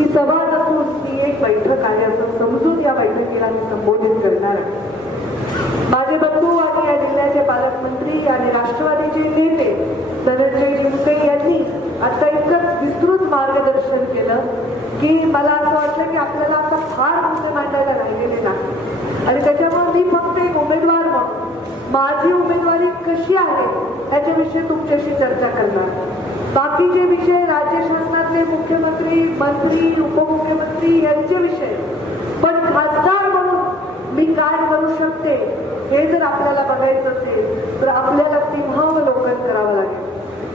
ही सभा नसून ही एक बैठक आहे असं समजून या बैठकीला मी संबोधित करणार आहे. माझे बंधू आणि या जिल्ह्याचे पालकमंत्री आणि राष्ट्रवादीचे नेते धनंजय शिवके यांनी आता इतकंच विस्तृत मार्गदर्शन केलं की मला असं वाटलं की आपल्याला आता फार मुद्दे मांडायला राहिलेले नाही. आणि त्याच्यामुळे मी फक्त एक उमेदवार म्हणून माझी उमेदवारी कशी आहे याच्याविषयी तुमच्याशी चर्चा करणार. बाकीचे विषय राज्य शासनातले मुख्यमंत्री मंत्री उपमुख्यमंत्री यांचे विषय. पण खासदार म्हणून मी काय करू शकते हे जर आपल्याला बघायचं असेल तर आपल्याला सिंहावलोकन करावं लागेल.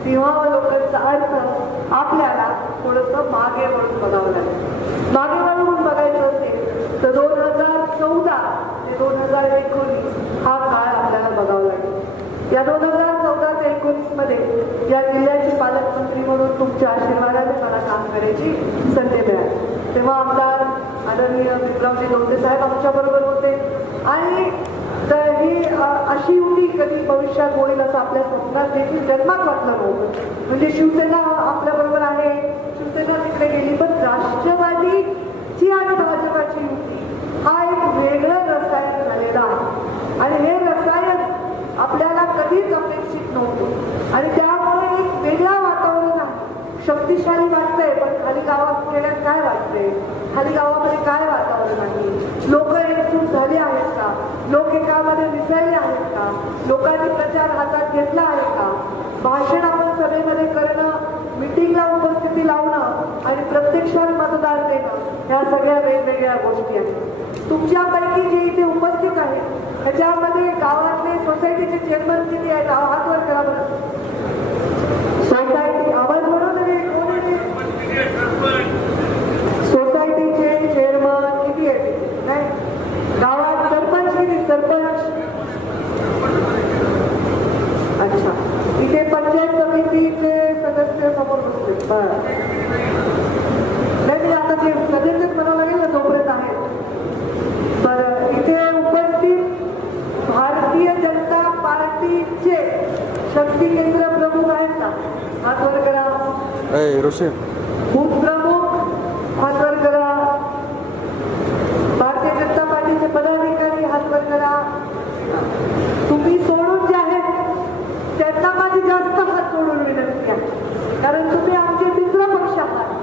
सिंहावलोकनचा अर्थ आपल्याला थोडंसं मागे वळून बघावं लागेल. मागे वळून बघायचं असेल तर दोन हजार चौदा ते दोन हजार एकोणीस हा काळ आपल्याला बघावा लागेल. या दोन हजार एकोणीसमध्ये या जिल्ह्याचे पालकमंत्री म्हणून तुमच्या आशीर्वादाने मला काम करायची संधी मिळाली. तेव्हा आमदार आदरणीय विक्रमजी दोंडे साहेब आमच्याबरोबर होते. आणि तर ही अशी युती कधी भविष्यात होईल असं आपल्या स्वप्नात देखील जन्मात वाटलं नव्हतं. म्हणजे शिवसेना आपल्याबरोबर आहे. शिवसेना तिकडे गेली पण राष्ट्रवादीची आणि भाजपाची युती हा एक वेगळं रसायन झालेला आहे. आणि हे रसायन आपल्याला कधीच अपेक्षित नव्हतं. आणि त्यामुळे एक वेगळा वातावरण आहे. शक्तिशाली वाटतंय पण खाली गावात गेल्यात काय वाटतंय? खाली गावामध्ये काय वातावरण आहे? लोक एकजूट झाली आहेत का? लोक एकामध्ये मिसळले आहेत का? लोकांनी प्रचार हातात घेतला आहे का? भाषण आपण सभेमध्ये करणं मिटिंगला उपस्थिती लावणं आणि प्रत्यक्षात मतदान देणं ह्या सगळ्या वेगवेगळ्या गोष्टी आहेत. तुमच्यापैकी जे इथे उपस्थित आहे त्याच्यामध्ये गावातले सोसायटीचे चेअरमन किती आहेत हात वर करा बरं. सोसायटी आवाज म्हणून कोण आहे सोसायटीचे चेअरमन किती आहेत? नाही. गावात सरपंच किती? सरपंच. अच्छा. इथे पंचायत समितीचे सदस्य समोर बसले. नाही आता ते म्हणावं लागेल ना जोपर्यंत आहे. बरं इथे उपस्थित भारतीय जनता पार्टीचे शक्ती केंद्र प्रमुख आहेत ना हात वर करा ऋषी बूथ प्रमुख हात वर करा भारतीय जनता पार्टीचे पदाधिकारी हात वर करा तुम्ही सोडून जे आहेत त्यांना माझी जास्त हात सोडून विनंती आहे कारण तुम्ही आमचे मित्र पक्ष आहात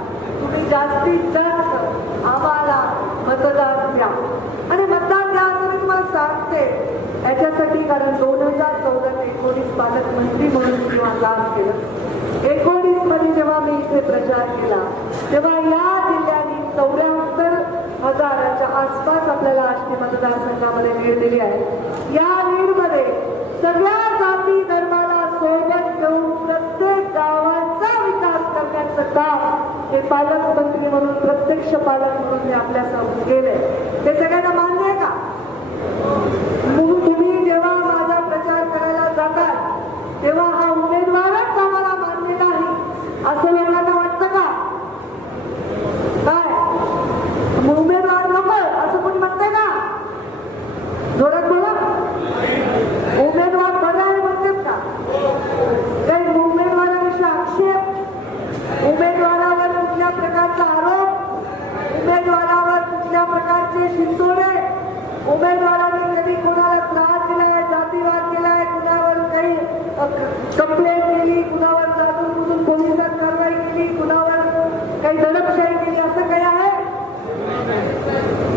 तुम्ही जास्तीत जास्त आम्हाला मतदान द्या आणि मतदान द्या असं मी तुम्हाला याच्यासाठी कारण दोन हजार चौदा ते एकोणीस पालकमंत्री म्हणून किंवा काम केलं एकोणीसमध्ये जेव्हा मी इथे प्रचार केला तेव्हा या जिल्ह्याने चौऱ्याहत्तर हजाराच्या आसपास आपल्याला आष्टी मतदारसंघामध्ये लीड दिली आहे. या लीडमध्ये सगळ्या जाती धर्माला सोबत घेऊन प्रत्येक गावाचा विकास करण्याचं काम हे पालकमंत्री म्हणून प्रत्यक्ष पालक म्हणून मी आपल्यासमोर केलंय. ते सगळ्यांना मग तुम्ही जेव्हा माझा प्रचार करायला जातात तेव्हा हा उमेदवारच आम्हाला मान्य नाही असं लोकांना वाटतं का काय मग उमेदवार नको असं कोणी म्हणतंय का जोरात बोला उमेदवार बरं आहे म्हणतात का काही उमेदवाराविषयी आक्षेप उमेदवारावर कुठल्या प्रकारचा आरोप उमेदवारावर कुठल्या प्रकारचे शिंतोडे उमेदवाराने कधी कोणाला त्रास दिलाय जातीवाद केलाय कुणावर काही कंप्लेंट केली कुणावर जातून कुठून पोलिसात कारवाई केली कुणावर काही दडपशाही केली असं काही आहे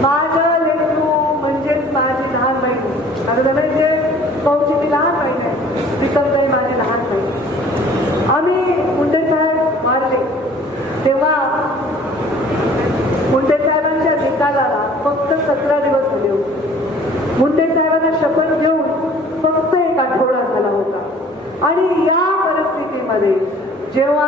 माझं लेकरू म्हणजेच माझी लहान बहीण आता म्हणजे भाऊची ती लहान बहीण आहे प्रीतमताई माझी लहान बहीण आम्ही मुंडे साहेब मारले तेव्हा मुंडे साहेबांच्या निकालाला फक्त सतरा दिवस झाले होते हो. मुंडे साहेबांना शपथ घेऊन फक्त एक आठवडा झाला होता. आणि या परिस्थितीमध्ये जेव्हा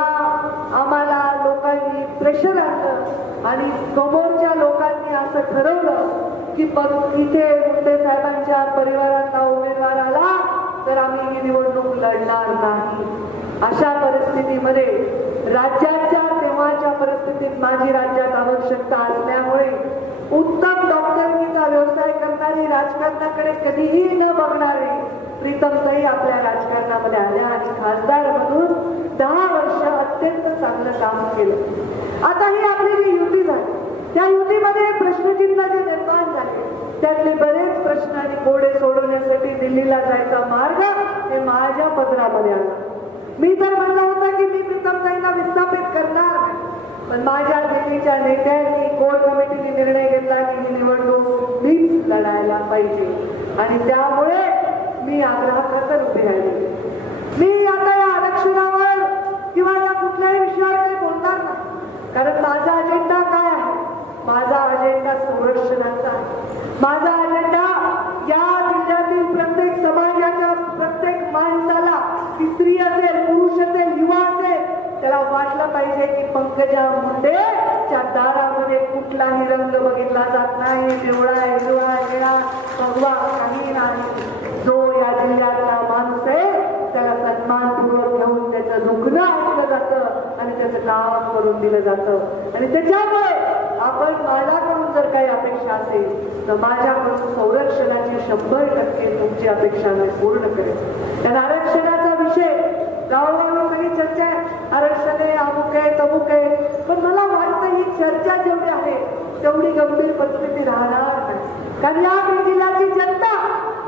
आम्हाला लोकांनी प्रेशर आणलं आणि समोरच्या लोकांनी असं ठरवलं की इथे मुंडे साहेबांच्या परिवाराचा उमेदवार आला तर आम्ही ही निवडणूक लढणार नाही. अशा परिस्थितीमध्ये राज्याच्या तेव्हाच्या परिस्थितीत माझी राज्यात आवश्यकता असल्यामुळे उत्तम करणारी राजकारणाकडे कधीही न बघणारी प्रीतमताई आपल्या राजकारणामध्ये आल्या आणि खासदार म्हणून दहा वर्ष अत्यंत चांगलं काम केलं. आता ही आपली जी युती झाली त्या युतीमध्ये प्रश्नचिन्ह जे निर्माण झाले त्यातले बरेच प्रश्न आणि कोडे सोडवण्यासाठी दिल्लीला जायचा मार्ग हे माझ्या पत्रामध्ये आला. मी तर म्हणलं होतं की मी प्रीतमताईंना विस्थापित करणार. पण माझ्या दिल्लीच्या नेत्यांनी कोर कमिटीने निर्णय घेतला की ही निवडणूक मीच लढायला पाहिजे. आणि त्यामुळे मी आग्रहाखातर उभी राहिली. मी आता या आरक्षणावर किंवा या कुठल्याही विषयावर काही बोलणार नाही. कारण माझा अजेंडा काय आहे? माझा अजेंडा संरक्षणाचा आहे. माझा अजेंडा या जिल्ह्यातील प्रत्येक समाजाच्या प्रत्येक माणसाला ती स्त्री असेल पुरुष असेल युवा असेल त्याला वाटलं पाहिजे की पंकजा मुंडेच्या दारामध्ये कुठलाही रंग बघितला जात नाही. पिवळा हिरवा निळा. भगवा काही नाही. जो या जिल्ह्यातला माणूस आहे त्याला सन्मानपूर्वक घेऊन त्याचं दुखणं ऐकलं जातं आणि त्याचं नाव करून दिलं जातं. आणि त्याच्यामुळे आपण माझ्याकडून जर काही अपेक्षा असेल तर माझ्याकडून संरक्षणाची शंभर टक्के तुमची अपेक्षा मी पूर्ण करेन. कारण आरक्षणाचा विषय गावोगावी सगळी चर्चा आहे. आरक्षण आहे अमुक आहे तमुक. आहे पण मला वाटतं ही चर्चा जेवढी आहे तेवढी गंभीर परिस्थिती राहणार नाही. कारण या बीड जिल्ह्याची जनता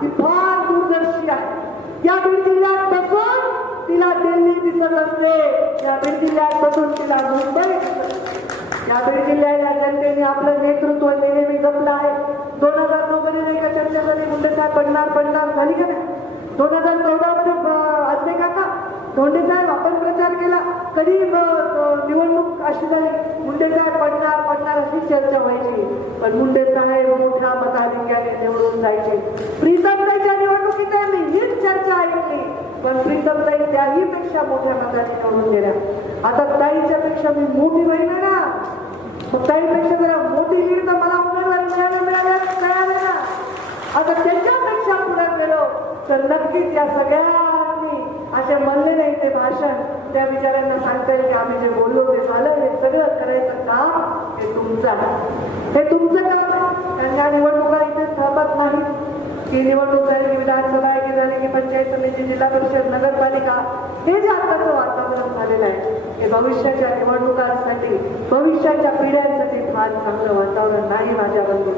ही फार दूरदर्शी आहे. या बीड जिल्ह्यात बसून तिला दिल्ली दिसत असते. या बीड जिल्ह्यात बसून तिला मुंबई या बीड जिल्ह्याच्या जनतेने आपलं नेतृत्व नेहमी जपलं आहे. दोन हजार नऊ मध्ये नाही का चर्चा झाली मुंडे साहेब पडणार पडणार झाली का नाही? दोन हजार चौदा मध्ये असते काका धोंडे साहेब आपण प्रचार केला. कधी निवडणूक अशी झाली मुंडे साहेब पडणार पडणार अशी चर्चा व्हायची. पण मुंडे साहेब मोठ्या मताधिक्याने निवडून जायचे. प्रीतमताईच्या निवडणुकीत मी हीच चर्चा ऐकली. पण प्रीतमताई त्याही पेक्षा मोठ्या मताने निवडून गेल्या. आता ताईच्या पेक्षा मी मोठी बहीण आहे ना. मग ताईपेक्षा जरा मोठी लीड तर मला उमेदवारी मिळायला मिळाल्या मिळाल्या ना. आता त्याच्यापेक्षा पुढे गेलो तर नक्कीच या सगळ्या असे म्हणले नाही ते भाषण त्या विचारांना सांगता येईल की आम्ही जे बोललो ते झालं हे सगळं करायचं काम हे तुमचं हे तुमचं काम आहे. कारण या निवडणुका इथे थांबत नाही की निवडणूक झाली की विधानसभा की झाली की पंचायत समिती जिल्हा परिषद नगरपालिका. हे जे आताचं वातावरण झालेलं आहे हे भविष्याच्या निवडणुकांसाठी भविष्याच्या पिढ्यांसाठी फार चांगलं वातावरण नाही माझ्या बंधू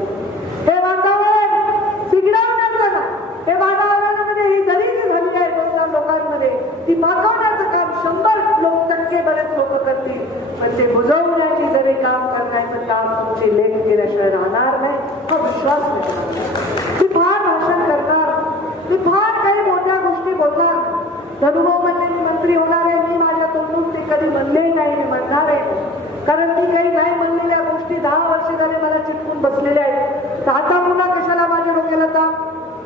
हे वातावरण बिघडवण्याचं ना हे वातावरणामध्ये ही दरिद्री झालेली आहे दोन चार लोकांमध्ये ती मागवण्याचं काम शंभर लोक टक्के बरेच लोक करतील. पण ते बुजवण्याची जरी काम करण्याचं काम तुमची लेख केल्याशिवाय राहणार नाही हा विश्वास नाही. ती फार भाषण करणार. ती फार काही मोठ्या गोष्टी बोलणार. धनुभाऊ म्हणजे मी मंत्री होणार आहे. मी माझ्या तोंडून ते कधी म्हणले नाही मी म्हणणार आहे. कारण मी काही नाही म्हणलेल्या गोष्टी दहा वर्ष झाले मला चिटकून बसलेल्या आहेत. तर आता पुन्हा कशाला माझ्या डोक्याला ताप?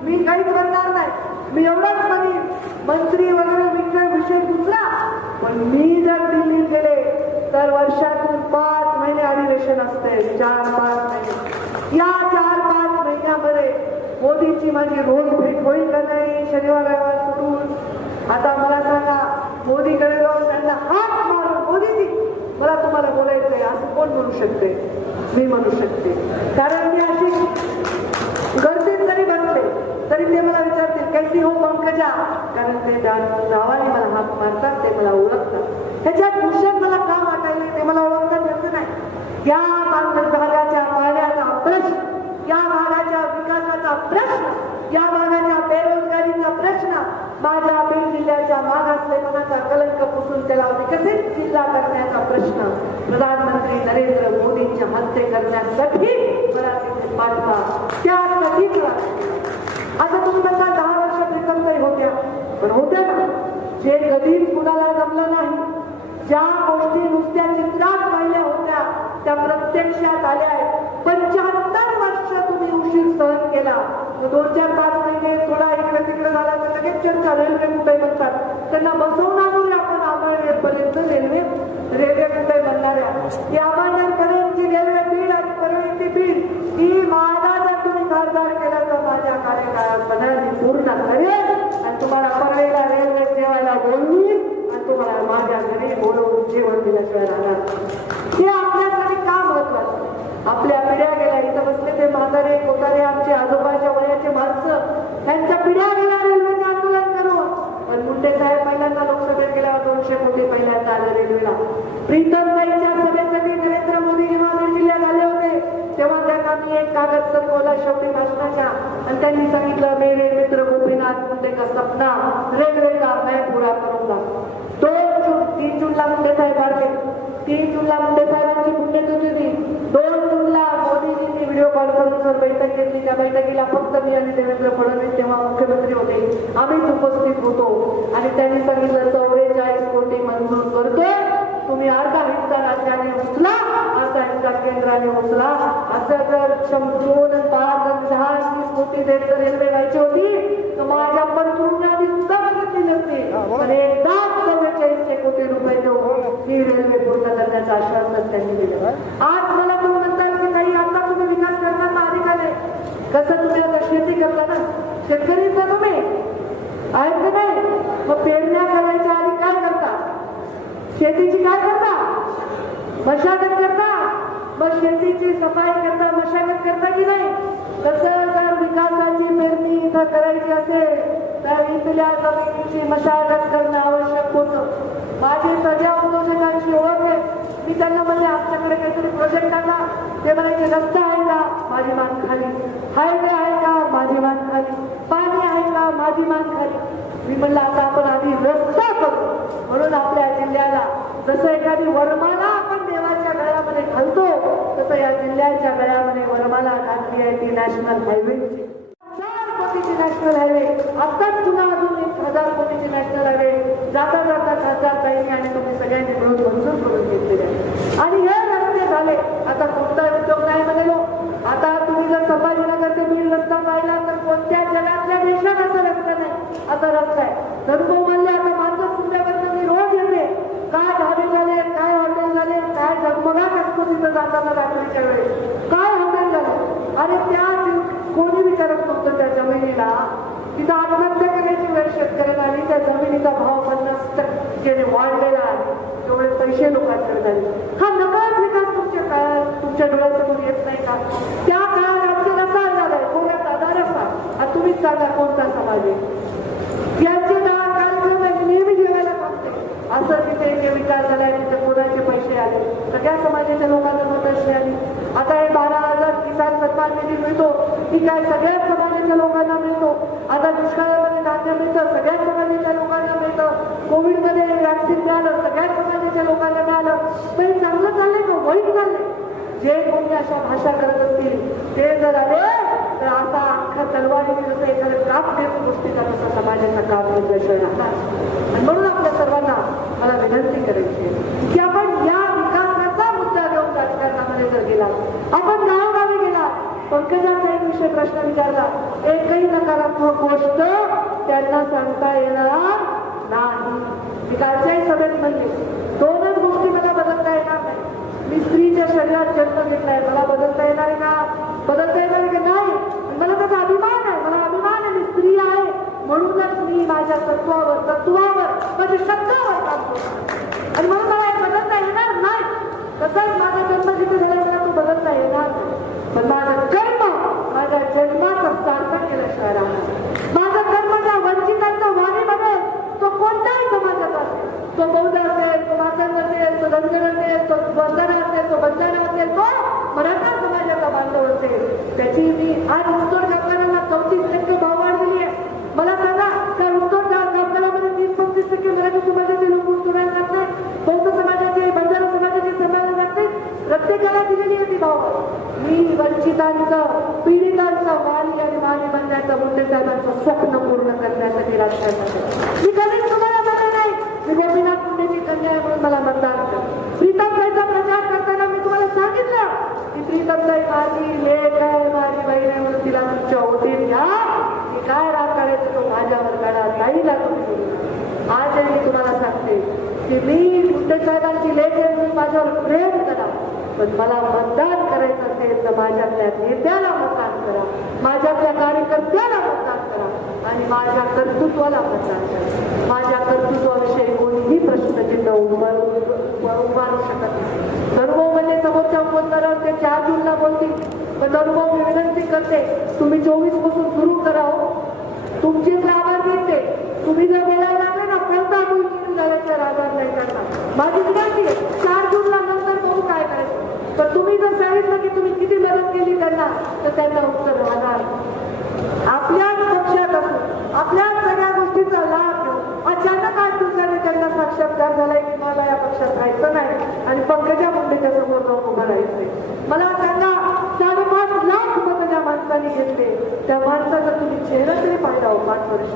मी काहीच म्हणणार नाही. मी एवढंच म्हणेन. मंत्री वगैरे विषय विषय दुसरा पण मी जर दिल्लीत गेले तर वर्षातून पाच महिने अधिवेशन असते. चार पाच महिने. या चार पाच महिन्यामध्ये मोदीची माझी रोज भेट होईल का नाही शनिवार रविवार सुटून? आता मला सांगा मोदीकडे जाऊन त्यांना हात मारून मोदीजी मला तुम्हाला बोलायचं आहे असं कोण म्हणू शकते? मी म्हणू शकते. कारण मी अशी गर्दीत जरी बसले तरी ते मला विचारतील कैसी हो पंकजा? कारण ते नावाने मला हात मारतात ते मला ओळखतात. त्याच्यात भूषण मला का वाटायला ते मला ओळखतात याचं नाही या भागाच्या पाण्याचा प्रश्न या भागाच्या विकासाचा प्रश्न या भागाच्या बेरोजगारीचा प्रश्न माझ्या बीड जिल्ह्याच्या मागासलेपणाचा कलंक पुसून त्याला विकसित जिल्हा करण्याचा प्रश्न प्रधानमंत्री नरेंद्र मोदींच्या हस्ते करण्यासाठी मला तिथे पाठवा त्यासाठी मला आता तुम्ही म्हणता दहा वर्ष प्रीतमताई होत्या पण होत्या ना जे कधीच कुणाला जमलं नाही ज्या गोष्टी नुसत्या चित्रात पाहिल्या होत्या त्या प्रत्यक्षात आल्या आहेत. पंच्याहत्तर वर्ष तुम्ही उशीर सहन केला. दोन चार पाच महिने थोडा इकडे तिकडे झाला तर लगेच चर्चा रेल्वे कुठे म्हणतात. त्यांना बसवून आणूया आपण येतपर्यंत रेल्वे रेल्वे कुठे बनणाऱ्या ती आंबळनेरपर्यंतची रेल्वे बीड आणि परळी ते बीड ही माझा जर तुम्ही खासदार केला तर माझ्या कार्यकाळात मी पूर्ण करेल. आणि तुम्हाला परवेला रेल्वे जेवायला बोलवी आणि तुम्हाला माझ्या घरी बोलवून जेवण दिल्याशिवाय राहणार ते हे महत्वाचं. आपल्या पिढ्या गेल्या इथं बसले ते म्हातारे कोतारे आमचे आजोबाच्या वयाचे माणसं. त्यांच्या पिढ्या गेल्या रेल्वेचे आंदोलन करू पण मुंडे साहेब पहिल्यांदा लोकसभेत गेल्यावर दोनशे कोटी पहिल्यांदा आले रेल्वेला. प्रीतमताईच्या सभेसाठी नरेंद्र मोदी जेव्हा बीड जिल्ह्यात आले होते. तेव्हा त्यांना मी एक कागद सरकवला शेवटी भाषणाच्या. आणि त्यांनी सांगितलं मेरे मित्र गोपीनाथ मुंडे का सपना रेल्वे का मैं पूरा करूंगा दोन जून तीन जूनला मुंडे साहेब आले तीन जूनला मुंडे साहेबांची पुण्यतिथी होती दोन जूनला मोदीजींनी बरोबर बैठक घेतली. त्या बैठकीला फक्त मी आणि देवेंद्र फडणवीस तेव्हा मुख्यमंत्री होते आम्हीच उपस्थित होतो. आणि त्यांनी सांगितलं चौवेचाळीस कोटी मंजूर करतोय. तुम्ही अर्धा हिस्सा राज्याने उचला अर्धा हिस्सा केंद्राने उचला. असं जर शं- दोन पाच दहा कोटी देत रेल्वे व्हायची होती तर माझ्या पण आधी सुद्धा बघितली नसती. पण एकदा चौवेचाळीसशे कोटी रुपये देऊन ही रेल्वे पूर्ण करण्याचं आश्वासन त्यांनी दिलं. आज मला तुम्ही म्हणतात की काही आता तुम्ही विकास करणार ना अधिकार आहे कसं तुम्ही आता शेती करता ना शेतकरी ना तुम्ही आहेत का नाही? मग पेरण्या करायच्या आधी काय करता? शेतीची काय करता? मशागत करता? मग शेतीची सफाई करता मशागत करता की नाही? तसं जर विकासाची पेरणी इथं करायची असेल तर इथल्या जमिनीची मशागत करणं आवश्यक होतं. माझी सगळ्या उद्योजकांची ओळख आहे. मी त्यांना म्हणले आमच्याकडे काहीतरी प्रोजेक्ट आणा. ते म्हणायचे रस्ता आहे का? माझी मान खाली. हायवे आहे का? माझी मान खाली. पाणी आहे का? माझी मान खाली. मी म्हणलं आता आपण आधी रस्ता करू. म्हणून आपल्या जिल्ह्याला जसं एखादी वरमाला आपण देवाच्या गळ्यामध्ये घालतो तसं या जिल्ह्याच्या गळ्यामध्ये वरमाला घातली आहे ती नॅशनल हायवेची हजार कोटीची नॅशनल हायवे आत्ताच पुन्हा हजार कोटीची मॅटर हायवे जाता जाता खासदार ताईंनी आणि तुम्ही सगळ्यांनी मिळून मंजूर करून घेतलेले आहे. आणि हे रस्ते झाले. आता कोणता उद्योग नाही म्हणलो हो. आता तुम्ही जर संभाजीनगरचे बीड रस्ता पाहिला तर कोणत्या जगातल्या देशात असा रस्ता नाही? असा रस्ता आहे. धनुभाऊ म्हणले आता माणसं सुंदरकडनं मी रोज येते. काय ढाबे झाले काय हॉटेल झाले काय जगमगाट असतो तिथं जाताना रात्रीच्या वेळेस? काय हॉटेल झालं? अरे त्या कोणी विचारत नव्हतं त्या जमिनीला? तिथं आत्महत्या त्या शेतकऱ्याला आणि त्या जमिनीचा भाव पन्नास टक्केने वाढलेला आहे. त्यामुळे पैसे लोकांकडे झाले हा नकार विकास तुमच्या काळात तुमच्या डोळ्यासमोर येत नाही का? त्या काळात राज्य रसा आहे कोणाचा आधार असा? आणि तुम्हीच सांगा कोणता समाज आहे? यांचे दहा कार्यक्रम नेहमी जेवायला सांगते. असं तिथे जे विकास झालाय तिथे कोणाचे पैसे आले? सगळ्या समाजाच्या लोकांना मग पैसे आले आता हे बारा हजार किसान सन्मान निधी मिळतो. की काय सगळ्या समाजाच्या लोकांना मिळतो. आता दुष्काळामध्ये धान्य मिळतं सगळ्याच समाजाच्या लोकांना मिळतं. कोविडमध्ये वॅक्सिन मिळालं सगळ्याच समाजाच्या लोकांना मिळालं. पण हे चांगलं चाललंय का वाईट चाललंय? जे कोणी अशा भाषा करत असतील ते जर आले तर असा अख्खा तलवारीने जसं एखादं काप देत गोष्टीचा तसा समाजाचा काप निर्देशन राहणार आणि म्हणून आपल्या सर्वांना मला विनंती करायची की आपण या विकासाचा मुद्दा घेऊन राजकारणामध्ये जर गेला आपण गावोगावी पंकजाचा एक विषय प्रश्न विचारला. एकही नकारात्मक गोष्ट त्यांना सांगता येणार नाही. मी कालच्याही सभेत म्हणले दोनच गोष्टी मला बदलता येणार नाही. मी स्त्रीच्या शरीरात जन्म घेतलाय मला बदलता येणार का? बदलता येणार का? नाही. मला त्याचा अभिमान आहे मला अभिमान आहे मी स्त्री आहे म्हणूनच मी माझ्या तत्वावर तत्वावर माझ्या शब्दावर काम करतो आणि म्हणून मला हे बदलता येणार नाही तसाच माझा जन्म जिथे झाला मला तो बदलता येणार नाही पण माझा कर्म माझ्या जन्माचं सार्थक केल्याशिवाय राहणार माझा कर्म त्या वंचितांचा वाणी बनेल तो कोणत्याही समाजाचा असेल तो बौद्ध असेल तो मातंग असेल तो धनगर असेल असेल तो बंजारा असेल तो मराठा समाजाचा बांधव असेल. त्याची मी आज ऊसतोड कामगारांना चौतीस टक्के भाववाढ दिली आहे. मला सांगा त्या ऊसतोड कामगारामध्ये वीस पंचवीस टक्के मराठी समाजाचे लोक ऊस जात नाही. बौद्ध समाजाचे बंजारा समाजाचे समाजाला जात. नाही प्रत्येकाला दिलेली आहे ती भाव मी वंचितांचं पीडितांचं वाली आणि माली बनण्याचं मुंडे साहेबांचं स्वप्न पूर्ण करण्यासाठी राजकारणात मी कधीच तुम्हाला म्हणत नाही. मी गोपीनाथ मुंडेची कन्या म्हणून मला मतदान कर प्रीतमताईचा प्रचार करताना मी तुम्हाला सांगितलं की प्रीतमताई माझी लेख आहे माझी बहिणी म्हणून तिला तुमच्या ओटीत घ्या की काय राग करायचं तो माझ्यावर काढा नाही लागतो आज मी तुम्हाला सांगते की मी मुंडे साहेबांची लेख आहे तुम्ही माझ्यावर प्रेम करा पण मला मतदान करायचं असेल तर माझ्यातल्या नेत्याला मतदान करा माझ्यातल्या कार्यकर्त्याला मतदान करा आणि माझ्या कर्तृत्वाला मतदान करा. माझ्या कर्तृत्वाविषयी कोणीही प्रश्नचिन्ह उभारू उभारू शकत नाही. समोरच्या उमेदवारावर ते चार जूनला बोलतील. पण अनुभव मी विनंती करते तुम्ही चोवीसपासून सुरू करा हो. तुमचीच लाभार्थी ते. तुम्ही जर बोलायला लागले ना कोणता गोष्टी झाल्याच्या राहणार नाही माझी विनंती आहे चार जूनला नंतर बघू काय करायचं. पण तुम्ही जर सांगितलं की तुम्ही किती मदत केली त्यांना तर त्यांना उत्तर राहणार आपल्याच पक्षात असून आपल्याच सगळ्या गोष्टीचा लाभ घेऊन अचानक आठ दिवसाने त्यांना साक्षात्कार झालाय की मला या पक्षात राहायचं नाही आणि पंकजा मुंडेच्या समोर जाऊन उभं राहायचंय मला सांगा साडेपाच लाख मतं ज्या माणसाने घेतले त्या माणसाचा तुम्ही चेहरा तरी पाहिला हो पाच वर्ष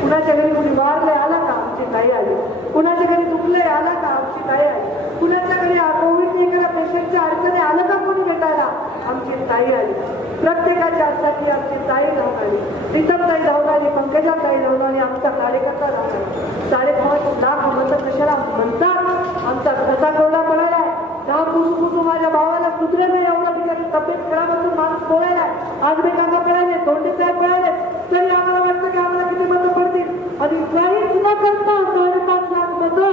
कुणाच्या घरी कुणी मारले आला का आमची ताई आली? कुणाच्या घरी दुखले आला का आमची ताई आली? कुणाच्या घरी कोविड एखाद्या पेशंटच्या अडचणी आलं का कोणी भेटायला? आमची ताई आली. प्रत्येकाच्या साठी आमची ताई धावून आली प्रीतम ताई धावून आली पंकजा ताई धावून आली आमचा कार्यकर्ता धावून आला साडेपाच लाख मतं कशाला म्हणतात? आमचा कसा कवडा पडायला दहा कुसू कुसू माझ्या भावाला सुधरे नाही एवढं तब्येत खराब असून माणूस पोळायला आज मी काका मिळाले तोंडी साहेब मिळाले तरी आम्हाला वाटतं की आम्हाला किती मतं पडतील. आणि काहीच न करता साडेपाच लाख मतं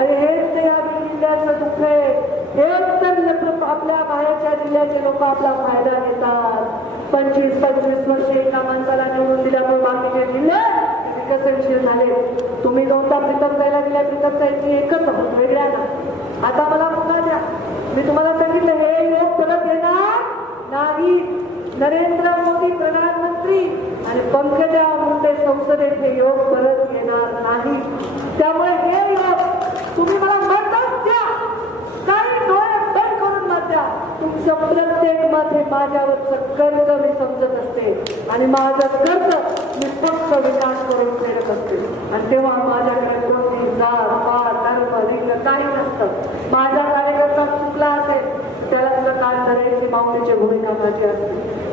अरे हेच ते या जिल्ह्याचं दुःख आहे. हेच तर आपल्या बाहेरच्या जिल्ह्याचे लोक आपला फायदा घेतात. पंचवीस पंचवीस वर्ष एका माणसाला निवडून दिल्यामुळे बाकीचे जिल्हे विकसनशील झाले. तुम्ही दोनदा प्रीतम जायला गेल्या प्रीतम जायची एकच आहोत वेगळ्या ना. आता मला मुका द्या. मी तुम्हाला सांगितलं हे योग परत येणार नाही नरेंद्र मोदी प्रधानमंत्री आणि पंकजा मुंडे संसदेत हे योग परत येणार नाही. त्यामुळे हे योग तुम्ही मला मतच द्या. काही डोळे बंद करून मत द्या. तुमचं प्रत्येक मत हे माझ्यावरचं कर्ज मी समजत असते. आणि माझं कर्ज मी फक्त विकास करून फेडत असते. आणि तेव्हा माझ्याकडे कोणती जात पात धर्म लिंग काही नसतं. माझा कार्यकर्ता चुकला असेल काय सुद्धा काल धरायची भूमिका माझी असते.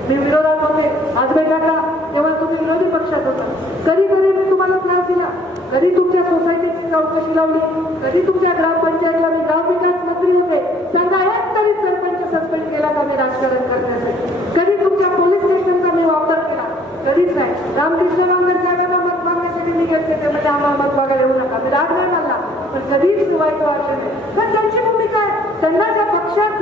मी विरोधात होते. आज काका तेव्हा तुम्ही विरोधी पक्षात होता. कधी कधी मी तुम्हाला त्रास दिला. कधी तुमच्या सोसायटीची चौकशी लावली. कधी तुमच्या ग्रामपंचायतला मी ग्राम विकास मंत्री होते. त्यांना एक तरी सरपंच सस्पेंड केला का मी राजकारण करण्यासाठी? कधी तुमच्या पोलीस स्टेशनचा मी वापर केला? कधीच नाही. रामकृष्ण रामदास साहेबांना मत मागण्यासाठी मी घेतले. ते म्हणजे आम्हाला मत मागायला येऊ नका. मी राग नाही पण कधीच वाईट वाटलं नाही. पण त्यांची भूमिका आहे त्यांना ज्या पक्षात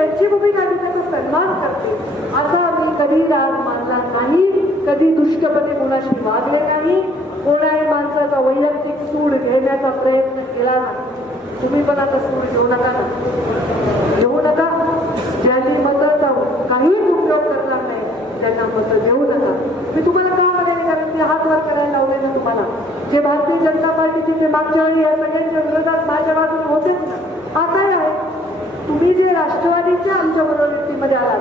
जायचंय की त्यांची भूमिका त्याचा सन्मान करते. असा मी कधी राग मानला नाही कधी दुष्टपणे कोणाशी वागले नाही. कोणाही माणसाचा वैयक्तिक सूड घेण्याचा प्रयत्न केला नाही. तुम्ही पण आता सूड घेऊ नका ना. घेऊ नका. ज्यांनी मताचा काहीच उपयोग करणार नाही त्यांना मतं देऊ नका. मी तुम्हाला का म्हणाले? कारण ते हात वर करायला लावले ना तुम्हाला. जे भारतीय जनता पार्टीचे ते मागच्या वेळी या सगळ्यांच्या विरोधात माझ्या बाजून होतेच ना. आताही आहे? तुम्ही जे राष्ट्रवादीच्या आमच्या बरोबर युतीमध्ये आलात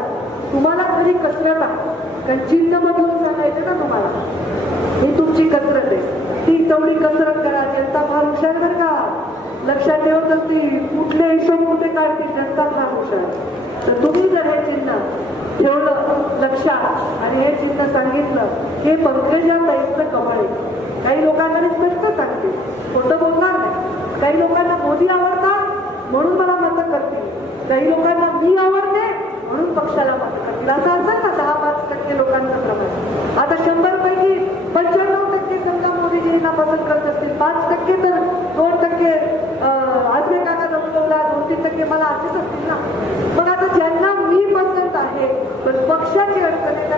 तुम्हाला खरी कसरत आहे. कारण चिन्ह बदलून सांगायचं ना तुम्हाला ही तुमची कसरत आहे. ती तेवढी कसरत करा जनता फार हुशार बरं का? लक्षात ठेवत असतील कुठले हिशोब कुठे काढतील जनता फार हुशार तर तुम्ही जर हे चिन्ह ठेवलं लक्षात आणि हे चिन्ह सांगितलं हे पंकजा ताईचं कमळ आहे. काही लोकांना स्पष्ट सांगते खोटं बोलणार नाही. काही लोकांना मोदी आवडतात म्हणून मला मत करतील. काही लोकांना मी आवडते म्हणून पक्षाला मत करतील. असं असेल ना दहा पाच टक्के लोकांचं प्रमाण आता शंभर पैकी पंच्याण्णव टक्के समजा मोदीजींना पसंत करत असतील पाच टक्के तर दोन टक्के आजमे काका जमवला दोन तीन टक्के मला असेच असतील ना. मग आता ज्यांना मी पसंत आहे पण पक्षाची अडचण आहे.